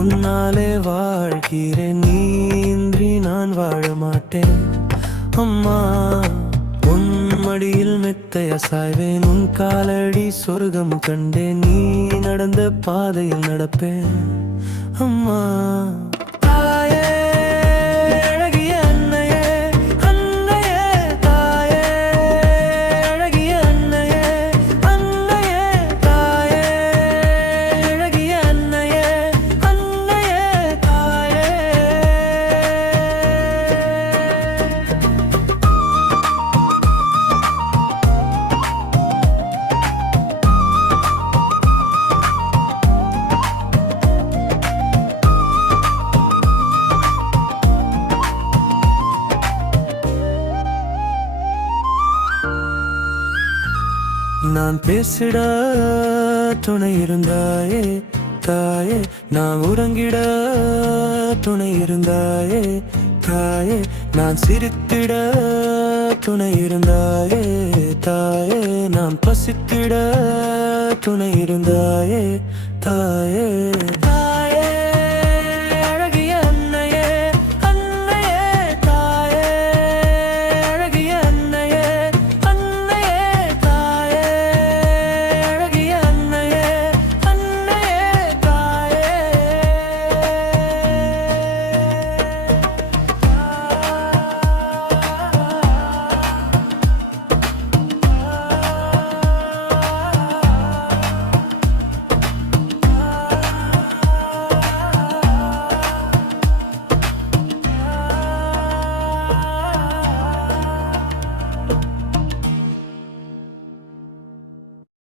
உன்னாலே வாழ்கிறேன், நீன்றி நான் வாழ மாட்டேன். அம்மா உன் மடியில் மெத்தைய சாய்வேன், உன் காலடி சொர்க்கம் கண்டேன், நீ நடந்த பாதையில் நடப்பேன். அம்மா தாயே, அழகிய அன்னையே, அன்னையே தாயே, அழகிய அன்னையே, அன்னையே தாயே, அழகிய அன்னையே, அன்னையே தாயே. நான் பேசிட துணை இருந்தாயே தாயே, நான் உறங்கிட துணை இருந்தாயே தாயே, நான் சிரித்திட துணை இருந்தாயே தாயே, நான் பசித்திட துணை இருந்தாயே தாயே.